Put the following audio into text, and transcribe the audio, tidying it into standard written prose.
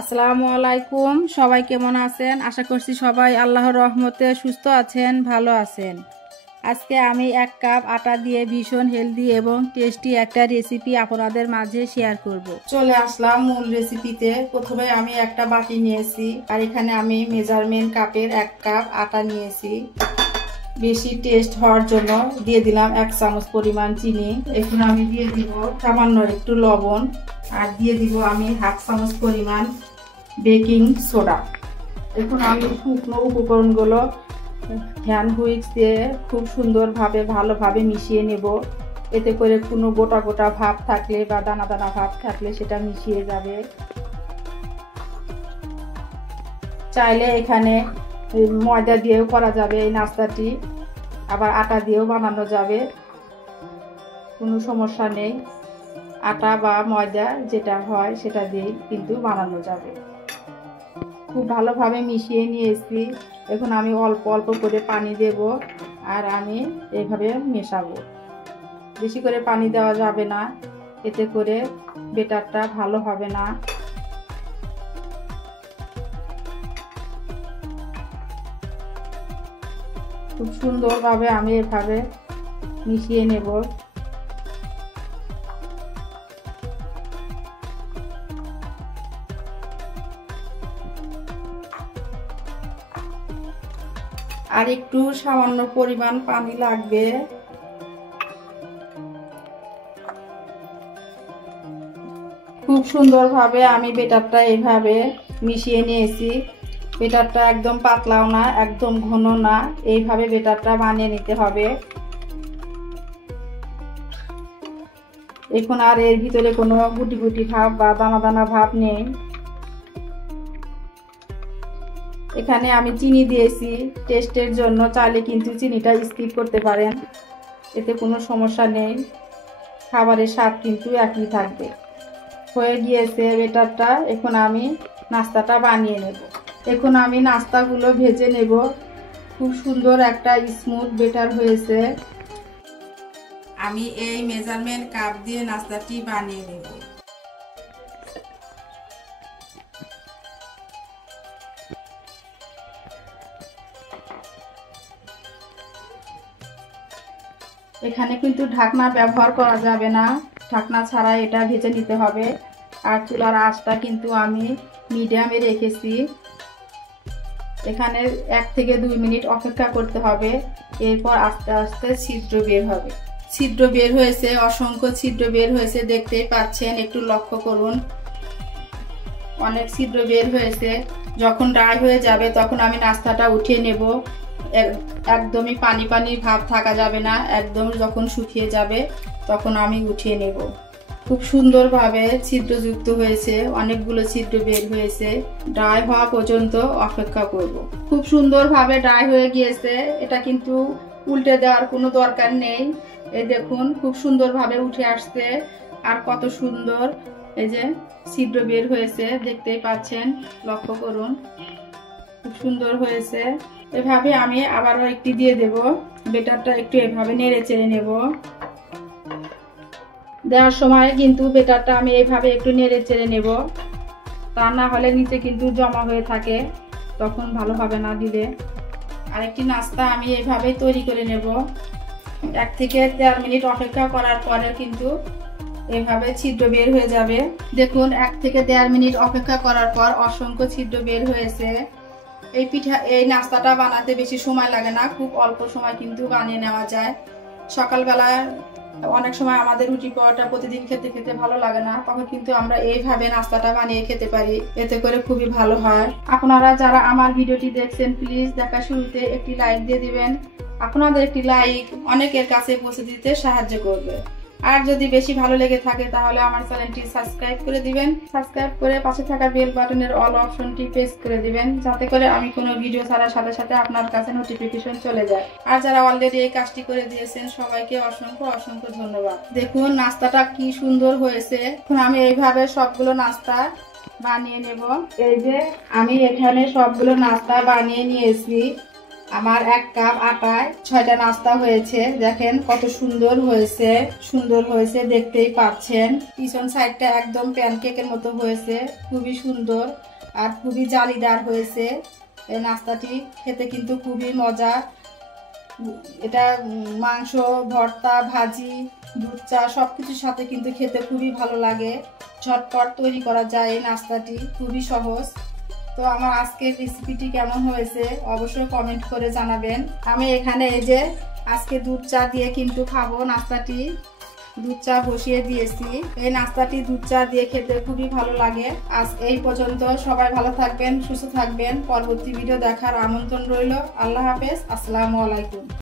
আসসালামু আলাইকুম। সবাই কেমন আছেন? আশা করছি সবাই আল্লাহর রহমতে সুস্থ আছেন, ভালো আছেন। আজকে আমি 1 কাপ আটা দিয়ে ভীষণ হেলদি এবং টেস্টি একটা রেসিপি আপনাদের মাঝে শেয়ার করব। চলে আসলাম মূল রেসিপিতে। প্রথমে আমি একটা বাটি নিয়েছি আর এখানে আমি মেজারমেন্ট কাপের 1 কাপ আটা নিয়েছি। বেশি টেস্ট হওয়ার জন্য দিয়ে দিলাম 1 চামচ পরিমাণ চিনি। এখন আমি দিয়ে দিব সামান্য একটু লবণ আর দিয়ে দিব আমি 1/2 চামচ পরিমাণ বেকিং সোডা। এখন আমি শুকনো উপকরণগুলো হ্যান্ড হুইক্স দিয়ে খুব সুন্দরভাবে ভালোভাবে মিশিয়ে নেব। এতে করে কোনো গোটা গোটা ভাব থাকলে বা দানা দানা ভাব থাকলে সেটা মিশিয়ে যাবে। চাইলে এখানে ময়দা দিয়েও করা যাবে এই নাস্তাটি, আবার আটা দিয়েও বানানো যাবে, কোনো সমস্যা নেই। আটা বা ময়দা যেটা হয় সেটা দিয়েই কিন্তু বানানো যাবে। খুব ভালোভাবে মিশিয়ে নিয়েছি। এখন আমি অল্প অল্প করে পানি দেব আর আমি এইভাবে মেশাবো। বেশি করে পানি দেওয়া যাবে না, এতে করে বেটারটা ভালো হবে না। খুব সুন্দরভাবে আমি এভাবে মিশিয়ে নেব। আর একটু সামান্য পরিমাণ পানি লাগবে। খুব সুন্দরভাবে আমি বেটারটা এইভাবে মিশিয়ে নিয়েছি। বেটারটা একদম পাতলাও না, একদম ঘন না, এইভাবে বেটারটা বানিয়ে নিতে হবে। এখন আর এর ভিতরে কোনো গুটি গুটি ভাব বা দানা দানা ভাব নেই। এখানে আমি চিনি দিয়েছি টেস্টের জন্য, চাইলে কিন্তু চিনিটা স্কিপ করতে পারেন, এতে কোনো সমস্যা নেই। খাবারের স্বাদ কিন্তু একই থাকবে। হয়ে গিয়েছে বেটারটা। এখন আমি নাস্তাটা বানিয়ে নেব। এখন আমি নাস্তাগুলো ভেজে নেব। খুব সুন্দর একটা স্মুথ বেটার হয়েছে। আমি এই মেজারমেন্ট কাপ দিয়ে নাস্তাটি বানিয়ে নেব। এখানে কিন্তু ঢাকনা ব্যবহার করা যাবে না, ঢাকনা ছাড়া এটা ভেজে নিতে হবে। আর চুলার আঁচটা কিন্তু আমি মিডিয়ামে রেখেছি। এখানে 1 থেকে 2 মিনিট অপেক্ষা করতে হবে। এরপর আস্তে আস্তে ছিদ্র বের হবে। ছিদ্র বের হয়েছে, অসংখ্য ছিদ্র বের হয়েছে, দেখতেই পাচ্ছেন, একটু লক্ষ্য করুন। অনেক ছিদ্র বের হয়েছে। যখন ড্রাই হয়ে যাবে তখন আমি নাস্তাটা উঠিয়ে নেব। একদমই পানি পানি ভাব থাকা যাবে না। একদম যখন শুকিয়ে যাবে তখন আমি উঠিয়ে নেব। খুব সুন্দরভাবে ছিদ্রযুক্ত হয়েছে, অনেকগুলো ছিদ্র বের হয়েছে। ড্রাই হওয়া পর্যন্ত অপেক্ষা করব। খুব সুন্দরভাবে ড্রাই হয়ে গিয়েছে। এটা কিন্তু উল্টে দেওয়ার কোনো দরকার নেই। এই দেখুন খুব সুন্দরভাবে উঠে আসছে। আর কত সুন্দর এই যে ছিদ্র বের হয়েছে, দেখতেই পাচ্ছেন, লক্ষ্য করুন, খুব সুন্দর হয়েছে। এভাবে আমি আবারও একটি দিয়ে দেব। বেটারটা একটু এভাবে নেড়ে চেড়ে নেব। দেওয়ার সময় কিন্তু বেটারটা আমি এইভাবে একটু নেড়ে চেড়ে নেব, তা না হলে নিচে কিন্তু জমা হয়ে থাকে, তখন ভালো হবে না দিলে। আরেকটি নাস্তা আমি এইভাবেই তৈরি করে নেব। 1 থেকে 1.5 মিনিট অপেক্ষা করার পরে কিন্তু এভাবে ছিদ্র বের হয়ে যাবে। দেখুন 1 থেকে 1.5 মিনিট অপেক্ষা করার পর অসংখ্য ছিদ্র বের হয়েছে। এই নাস্তাটা বানাতে বেশি সময় লাগে না, খুব অল্প সময় কিন্তু বানিয়ে নেওয়া যায়। সকালবেলা অনেক সময় আমাদের রুটি পরোটা প্রতিদিন খেতে খেতে ভালো লাগে না, তখন কিন্তু আমরা এইভাবে নাস্তাটা বানিয়ে খেতে পারি, এতে করে খুবই ভালো হয়। আপনারা যারা আমার ভিডিওটি দেখছেন প্লিজ দেখা শুরুতে একটি লাইক দিয়ে দিবেন। আপনাদের একটি লাইক অনেকের কাছে পৌঁছে দিতে সাহায্য করবে। আর যদি বেশি ভালো লেগে থাকে তাহলে আমার চ্যানেলটি সাবস্ক্রাইব করে দিবেন। সাবস্ক্রাইব করে পাশে থাকা বেল বাটনের অল অপশনটি প্রেস করে দিবেন, যাতে করে আমি কোনো ভিডিও ছাড়ার সাথে সাথে আপনার কাছে নোটিফিকেশন চলে যায়। আর যারা অলরেডি এই কাজটি করে দিয়েছেন সবাইকে অসংখ্য অসংখ্য ধন্যবাদ। দেখুন নাস্তাটা কি সুন্দর হয়েছে। এখন আমি এইভাবে সবগুলো নাস্তা বানিয়ে নেব। এই যে আমি এখানে সবগুলো নাস্তা বানিয়ে নিয়েছি। আমার 1 কাপ আটায় 6টা নাস্তা হয়েছে। দেখেন কত সুন্দর হয়েছে দেখতেই পাচ্ছেন। পিছন সাইডটা একদম প্যানকেকের মতো হয়েছে, খুবই সুন্দর আর খুবই জালিদার হয়েছে। এই নাস্তাটি খেতে কিন্তু খুবই মজা। এটা মাংস, ভর্তা, ভাজি, দুধ চা সবকিছুর সাথে কিন্তু খেতে খুবই ভালো লাগে। ঝটপট তৈরি করা যায় এই নাস্তাটি, খুবই সহজ। তো আমার আজকের রেসিপিটি কেমন হয়েছে অবশ্যই কমেন্ট করে জানাবেন। আমি এখানে এই যে আজকে দুধ চা দিয়ে কিন্তু খাবো নাস্তাটি। দুধ চা বসিয়ে দিয়েছি। এই নাস্তাটি দুধ চা দিয়ে খেতে খুবই ভালো লাগে। আজ এই পর্যন্ত। সবাই ভালো থাকবেন, সুস্থ থাকবেন। পরবর্তী ভিডিও দেখার আমন্ত্রণ রইল। আল্লাহ হাফেজ। আসসালামু আলাইকুম।